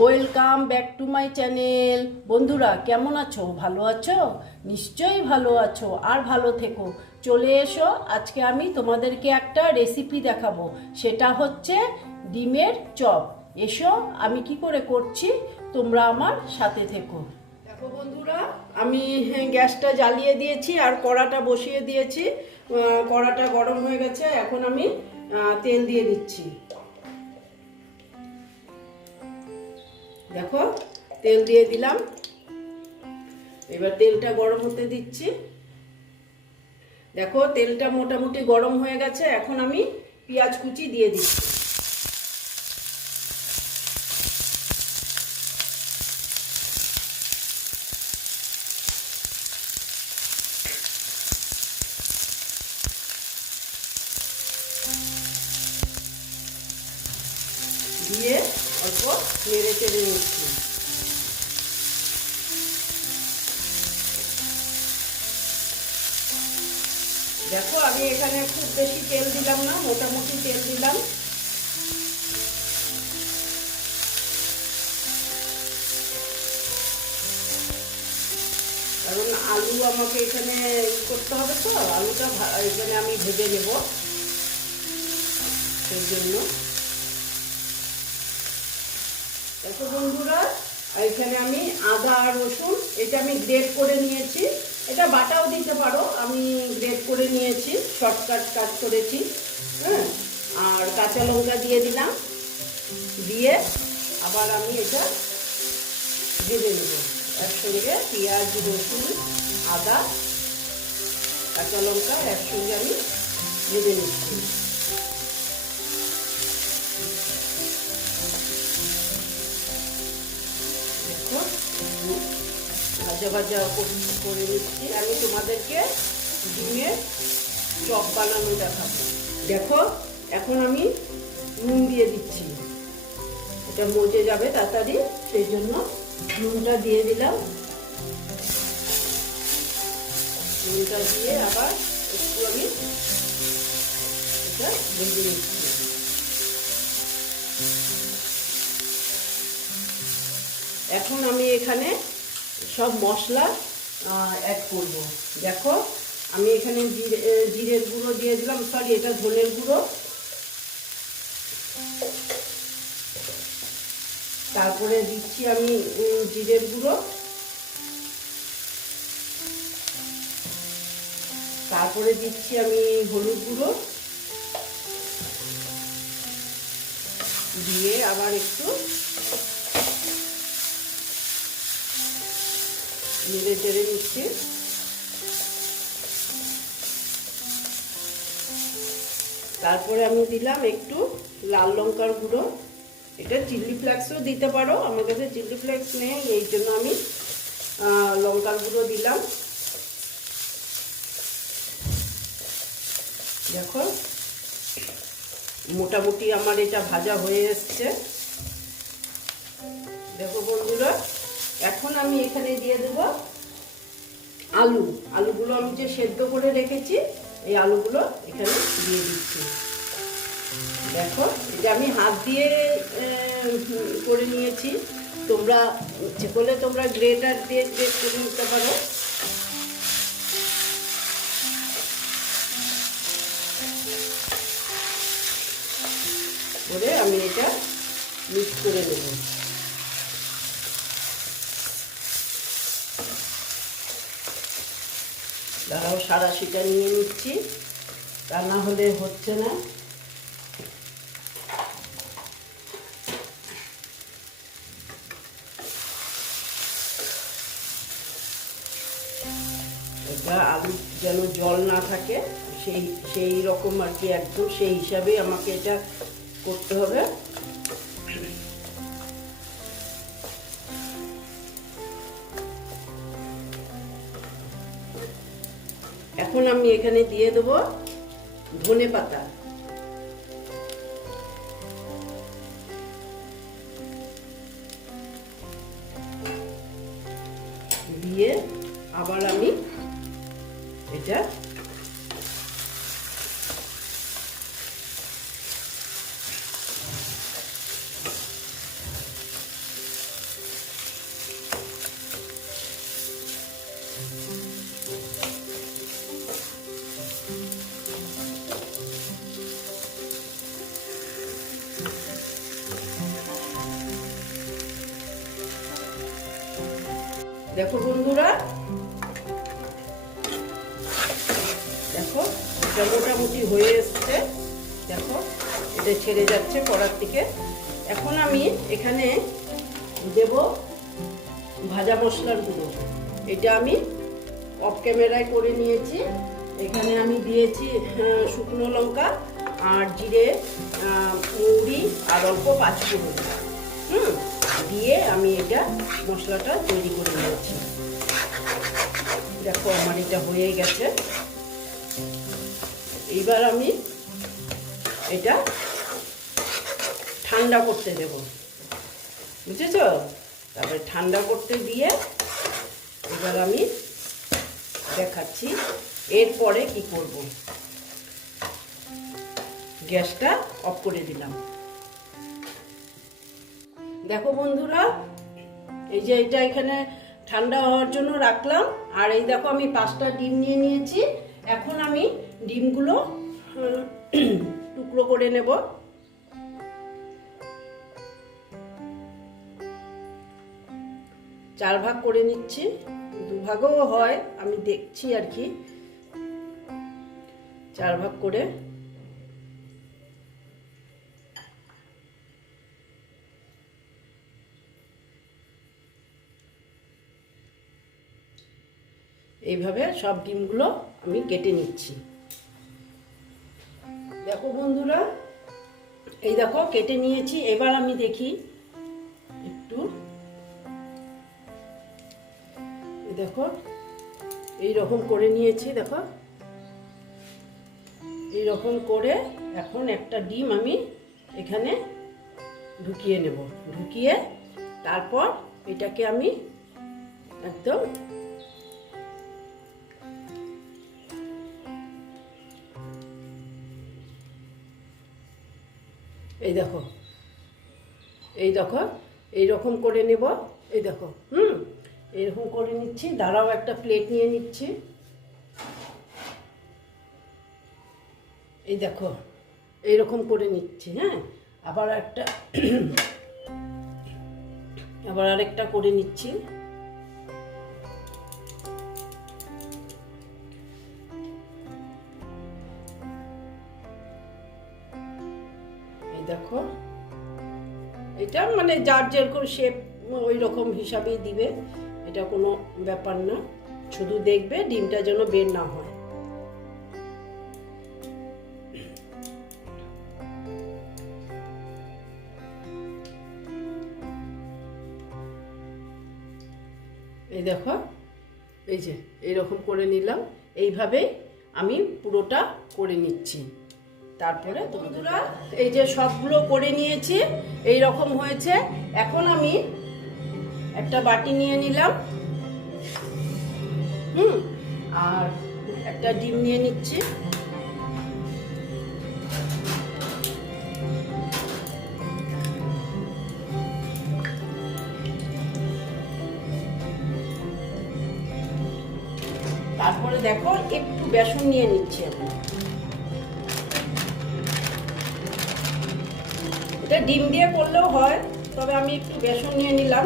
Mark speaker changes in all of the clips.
Speaker 1: Welcome back to my channel. বন্ধুরা, কেমন আছো? ভালো আছো? নিশ্চয়ই ভালো আছো আর ভালো থেকো। চলে এসো, আজকে আমি তোমাদেরকে একটা রেসিপি দেখাবো। সেটা হচ্ছে ডিমের চপ। এসো, আমি কি করে করছি? তোমরা আমার সাথে থেকো। দেখো বন্ধুরা, আমি গ্যাসটা জ্বালিয়ে দিয়েছি আর কড়াটা বসিয়ে দিয়েছি। কড়াটা গরম হয়ে গেছে, এখন আমি তেল দিয়ে দিচ্ছি। দেখো, তেল দিয়ে দিলাম। এবার তেলটা গরম হতে দিচ্ছি। দেখো, তেলটা মোটামুটি গরম হয়ে গেছে। এখন আমি পেঁয়াজ কুচি দিয়ে দিচ্ছি। দেখো, আমি এখানে খুব বেশি তেল দিলাম না, মোটামুটি তেল দিলাম। কারণ আলু আমাকে এখানে করতে হবে তো, আলুটা এখানে আমি ভেজে নেব। সেই জন্য। দেখো বন্ধুরা, এখানে আমি আদা আর রসুন, এটা আমি গ্রেড করে নিয়েছি। এটা বাটাও দিতে পারো। আমি গ্রেড করে নিয়েছি, শর্টকাট কাট করেছি হ্যাঁ আর কাঁচা লঙ্কা দিয়ে দিলাম। দিয়ে আবার আমি এটা ভেজে নেব। একসঙ্গে পেঁয়াজ, রসুন, আদা, কাঁচা লঙ্কা একসঙ্গে আমি ভেজে নিচ্ছি। ভাজা ভাজা করে- নিচ্ছি আমি তোমাদেরকে ডিমের চপ বানানো দেখাবো। দেখো, এখন আমি নুন দিয়ে দিচ্ছি। এটা মজে যাবে তাড়াতাড়ি, সেই জন্য নুনটা দিয়ে দিলাম। নুনটা দিয়ে আবার একটু আমি এটা ভেজে নিচ্ছি। এখন আমি এখানে সব মশলা অ্যাড করব। দেখো, আমি এখানে জিরে জিরের গুঁড়ো দিয়ে দিলাম। সরি এটা ধনের গুঁড়ো। তারপরে দিচ্ছি আমি জিরের গুঁড়ো। তারপরে দিচ্ছি আমি হলুদ গুঁড়ো। দিয়ে আবার একটু নেড়ে চেড়ে নিচ্ছি। তারপরে আমি দিলাম একটু লাল লঙ্কার গুঁড়ো। এটা চিলি ফ্লেক্সও দিতে পারো, আমার কাছে চিলি ফ্লেক্স নেই, এই জন্য আমি লঙ্কার গুঁড়ো দিলাম। দেখো, মোটামুটি আমার এটা ভাজা হয়ে এসছে। দেখো বন্ধুরা এখন আমি এখানে দিয়ে দেব আলু। আলুগুলো আমি যে সেদ্ধ করে রেখেছি, এই আলুগুলো এখানে দিয়ে দিচ্ছি। দেখো যে আমি হাত দিয়ে করে নিয়েছি। তোমরা ইচ্ছে করলে তোমরা গ্রেটার দিয়ে গ্রেট করে নিতে পারো। করে আমি এটা মিক্স করে দেবো দাঁড়াও সারাশিটা নিয়ে নিচ্ছি। তা না হলে হচ্ছে না। এটা আলু যেন জল না থাকে, সেই সেই রকম আর কি একদম, সেই হিসাবে আমাকে এটা করতে হবে। এখন আমি এখানে দিয়ে দেব ধনে পাতা। দিয়ে আবার আমি এটা ছেড়ে যাচ্ছে কড়ার থেকে এখন আমি এখানে দেব ভাজা মশলার গুঁড়ো। এটা আমি অফ ক্যামেরায় করে নিয়েছি। এখানে আমি দিয়েছি শুকনো লঙ্কা আর জিরে মৌরি আর অল্প পাঁচ পাঁচফোড়ন। হুম, দিয়ে আমি এটা মশলাটা তৈরি করে নিয়েছি। দেখো আমার এটা হয়ে গেছে। এইবার আমি এটা ঠান্ডা করতে দেব। বুঝেছ? তারপরে ঠান্ডা করতে দিয়ে এবার আমি দেখাচ্ছি এরপরে কি করব। গ্যাসটা অফ করে দিলাম। দেখো বন্ধুরা, এই যে এটা এখানে ঠান্ডা হওয়ার জন্য রাখলাম। আর এই দেখো আমি পাঁচটা ডিম নিয়ে নিয়েছি। এখন আমি ডিমগুলো টুকরো করে নেব। চার ভাগ করে নিচ্ছি দুভাগও হয়, আমি দেখছি আর কি। চার ভাগ করে এইভাবে সব ডিমগুলো আমি কেটে নিচ্ছি। দেখো বন্ধুরা, এই দেখো কেটে নিয়েছি, এবার আমি দেখি দেখো এই রকম করে নিয়েছি, দেখো। এই রকম করে এখন একটা ডিম আমি এখানে ঢুকিয়ে নেব। ঢুকিয়ে তারপর এটাকে আমি একদম এই দেখো এই দেখো এই রকম করে নেব, এই দেখো, হুম। এরকম করে নিচ্ছি, দাঁড়াও একটা প্লেট নিয়ে নিচ্ছি। এই দেখো এইরকম করে নিচ্ছি হ্যাঁ? আবার একটা, আবার আরেকটা করে নিচ্ছি। এই দেখো, এটা মানে যার যেরকম শেপ ওই রকম হিসাবেই দিবে। এটা কোনো ব্যাপার না। শুধু দেখবে ডিমটা যেন বের না হয়। এই দেখো এই যে এইরকম করে নিলাম। এইভাবে আমি পুরোটা করে নিচ্ছি। তারপরে বন্ধুরা এই যে সবগুলো করে নিয়েছি এই রকম হয়েছে। এখন আমি একটা বাটি নিয়ে নিলাম। হুম, আর একটা ডিম নিয়ে নিচ্ছি। তারপরে দেখো একটু বেসন নিয়ে নিচ্ছি আমি। এটা ডিম দিয়ে করলেও হয়, তবে আমি একটু বেসন নিয়ে নিলাম।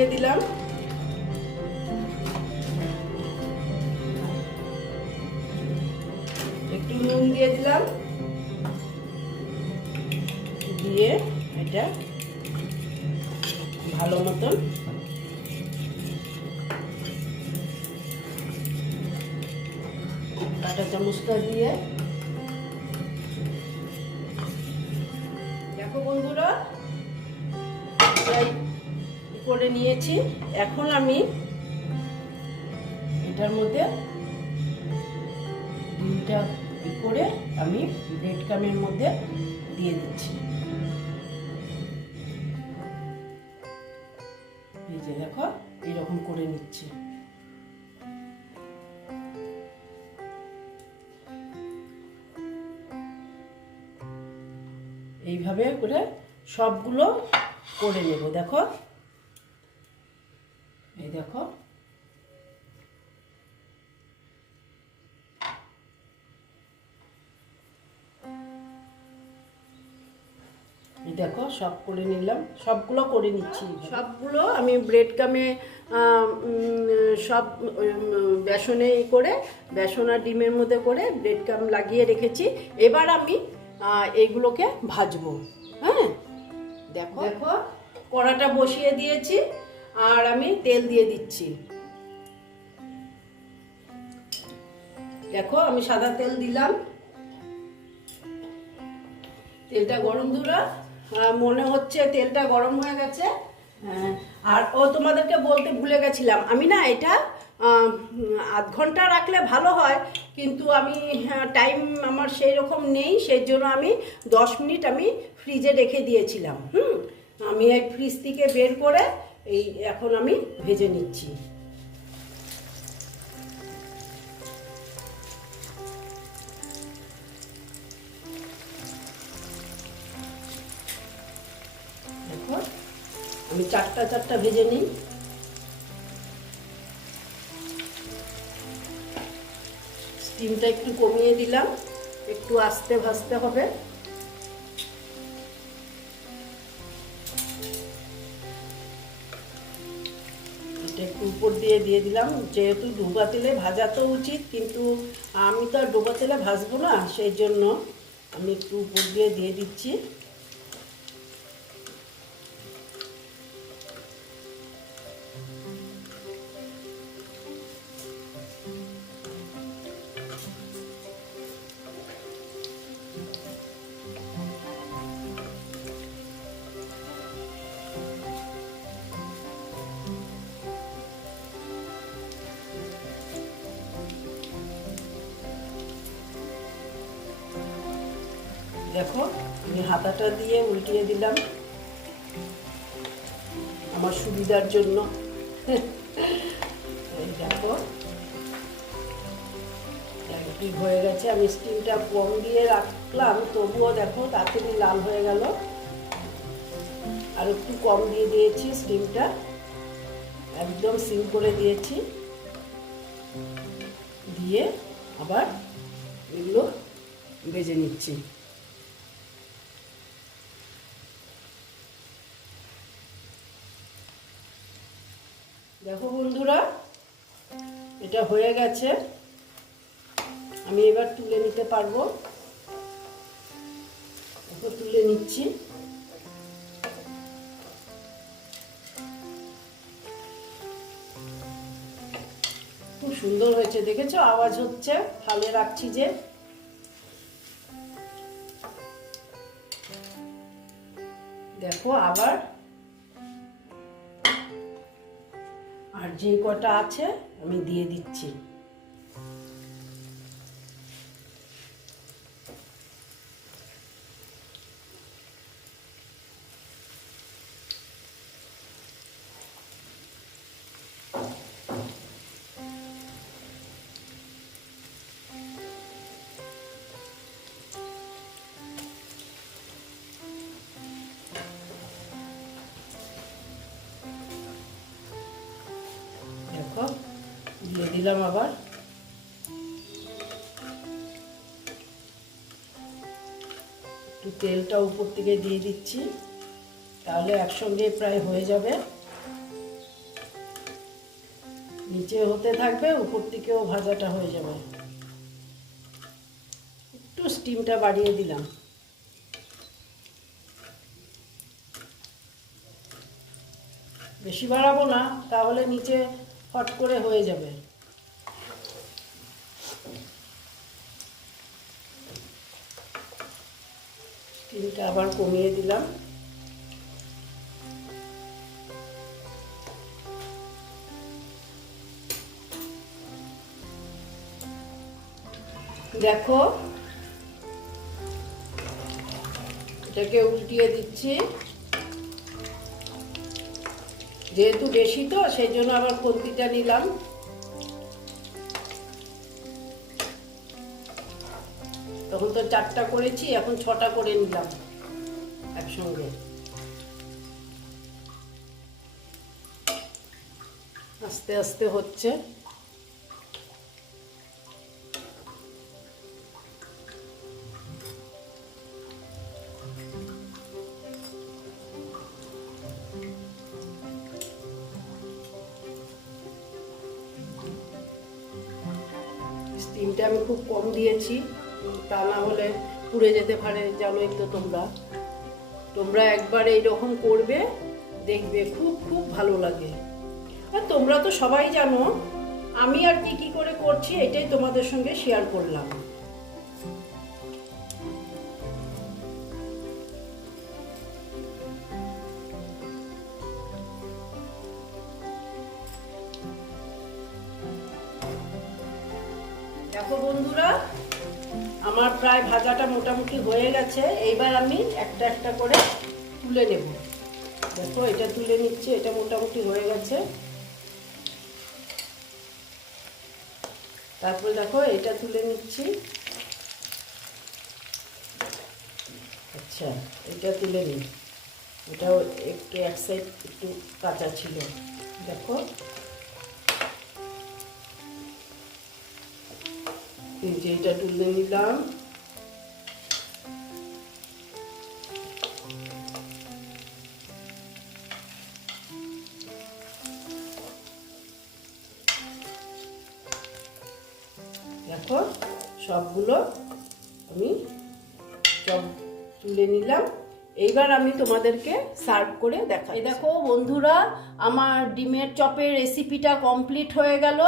Speaker 1: দিয়ে দিলাম। একটু নুন দিয়ে দিলাম। দিয়ে এটা ভালো মতন কাঁটা চামচটা দিয়ে করে নিয়েছি। এখন আমি এটার মধ্যে ডিমটা করে আমি ব্রেড কামের মধ্যে দিয়ে দিচ্ছি। এই যে দেখো, এরকম করে নিচ্ছি। এইভাবে করে সবগুলো করে নেব। দেখো এই দেখো দেখো সব করে নিলাম। সবগুলো করে নিচ্ছি। সবগুলো আমি ব্রেড কামে সব বেসনে করে বেসন আর ডিমের মধ্যে করে ব্রেড কাম লাগিয়ে রেখেছি। এবার আমি আহ, এইগুলোকে ভাজবো। হ্যাঁ? দেখো। দেখো। কড়াটা বসিয়ে দিয়েছি। আর আমি তেল দিয়ে দিচ্ছি। দেখো আমি সাদা তেল দিলাম। তেলটা গরম ধুলা। মনে হচ্ছে তেলটা গরম হয়ে গেছে। হ্যাঁ, আর ও তোমাদেরকে বলতে ভুলে গেছিলাম। আমি না এটা আধ ঘণ্টা রাখলে ভালো হয়। কিন্তু আমি টাইম আমার সেই রকম নেই। সেই জন্য আমি দশ মিনিট আমি ফ্রিজে রেখে দিয়েছিলাম। হুম আমি এই ফ্রিজ থেকে বের করে এই এখন আমি ভেজে নিচ্ছি। আমি চারটা চারটা ভেজে নিই। স্টিমটা একটু কমিয়ে দিলাম, একটু আস্তে ভাজতে হবে। উপর দিয়ে দিয়ে দিলাম। যেহেতু ডোবা তেলে ভাজা তো উচিত, কিন্তু আমি তো আর ডোবা তেলে ভাজবো না, সেই জন্য আমি একটু উপর দিয়ে দিয়ে দিচ্ছি। দেখো, আমি হাতাটা দিয়ে উল্টিয়ে দিলাম। আমার সুবিধার জন্য। এই দেখো। একটি হয়ে গেছে, আমি স্টিমটা কম দিয়ে রাখলাম, তবুও দেখো, তাড়াতাড়ি লাল হয়ে গেল। আর একটু কম দিয়ে দিয়েছি স্টিমটা। একদম সিম করে দিয়েছি। দিয়ে আবার এগুলো ভেজে নিচ্ছি। দেখো বন্ধুরা, এটা হয়ে গেছে। আমি এবার তুলে নিতে পারব। দেখো, তুলে নিচ্ছি। খুব সুন্দর হয়েছে, দেখেছ? আওয়াজ হচ্ছে থালে রাখছি যে। দেখো, আবার যে কটা আছে আমি দিয়ে দিচ্ছি। দিলাম আবার। একটু তেলটা উপর থেকে দিয়ে দিচ্ছি, তাহলে একসঙ্গে প্রায় হয়ে যাবে। নিচে হতে থাকবে, উপর থেকেও ভাজাটা হয়ে যাবে। একটু স্টিমটা বাড়িয়ে দিলাম। বেশি বাড়াবো না, তাহলে নিচে হট করে হয়ে যাবে। স্টিমটা আবার কমিয়ে দিলাম। দেখো, এটাকে উল্টিয়ে দিচ্ছি। যেহেতু বেশি তো, সেই জন্য আবার খন্তিটা নিলাম। তখন তো চারটা করেছি, এখন ছটা করে নিলাম একসঙ্গে। আস্তে আস্তে হচ্ছে। স্টিমটা আমি খুব কম দিয়েছি। তা না হলে পুড়ে যেতে পারে, জানোই তো তোমরা। তোমরা একবার এইরকম করবে, দেখবে, খুব খুব ভালো লাগে। আর তোমরা তো সবাই জানো, আমি আর কি কি করে করছি, এটাই তোমাদের সঙ্গে শেয়ার করলাম। দেখো বন্ধুরা আমার প্রায় ভাজাটা মোটামুটি হয়ে গেছে। এইবার আমি একটা একটা করে তুলে নেব। দেখো, এটা তুলে নিচ্ছি, এটা মোটামুটি হয়ে গেছে। তারপরে দেখো, এটা তুলে নিচ্ছি। আচ্ছা এটা তুলে নিই। এটাও একটু এক সাইড একটু কাঁচা ছিল। দেখো। এই যে এটা তুলে নিলাম। তোমাদেরকে সার্ভ করে দেখা দেখো বন্ধুরা, আমার ডিমের চপের রেসিপিটা কমপ্লিট হয়ে গেল।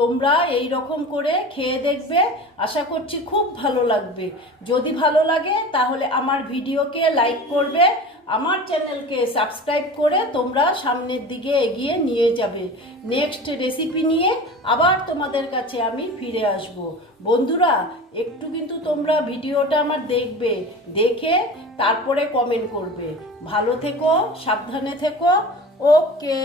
Speaker 1: তোমরা এই রকম করে খেয়ে দেখবে। আশা করছি খুব ভালো লাগবে। যদি ভালো লাগে, তাহলে আমার ভিডিওকে লাইক করবে। আমার চ্যানেলকে সাবস্ক্রাইব করে তোমরা সামনের দিকে এগিয়ে নিয়ে যাবে। নেক্সট রেসিপি নিয়ে আবার তোমাদের কাছে আমি ফিরে আসব। বন্ধুরা, একটু কিন্তু তোমরা ভিডিওটা আমার দেখবে। দেখে তারপরে কমেন্ট করবে। ভালো থেকো সাবধানে থেকো। ওকে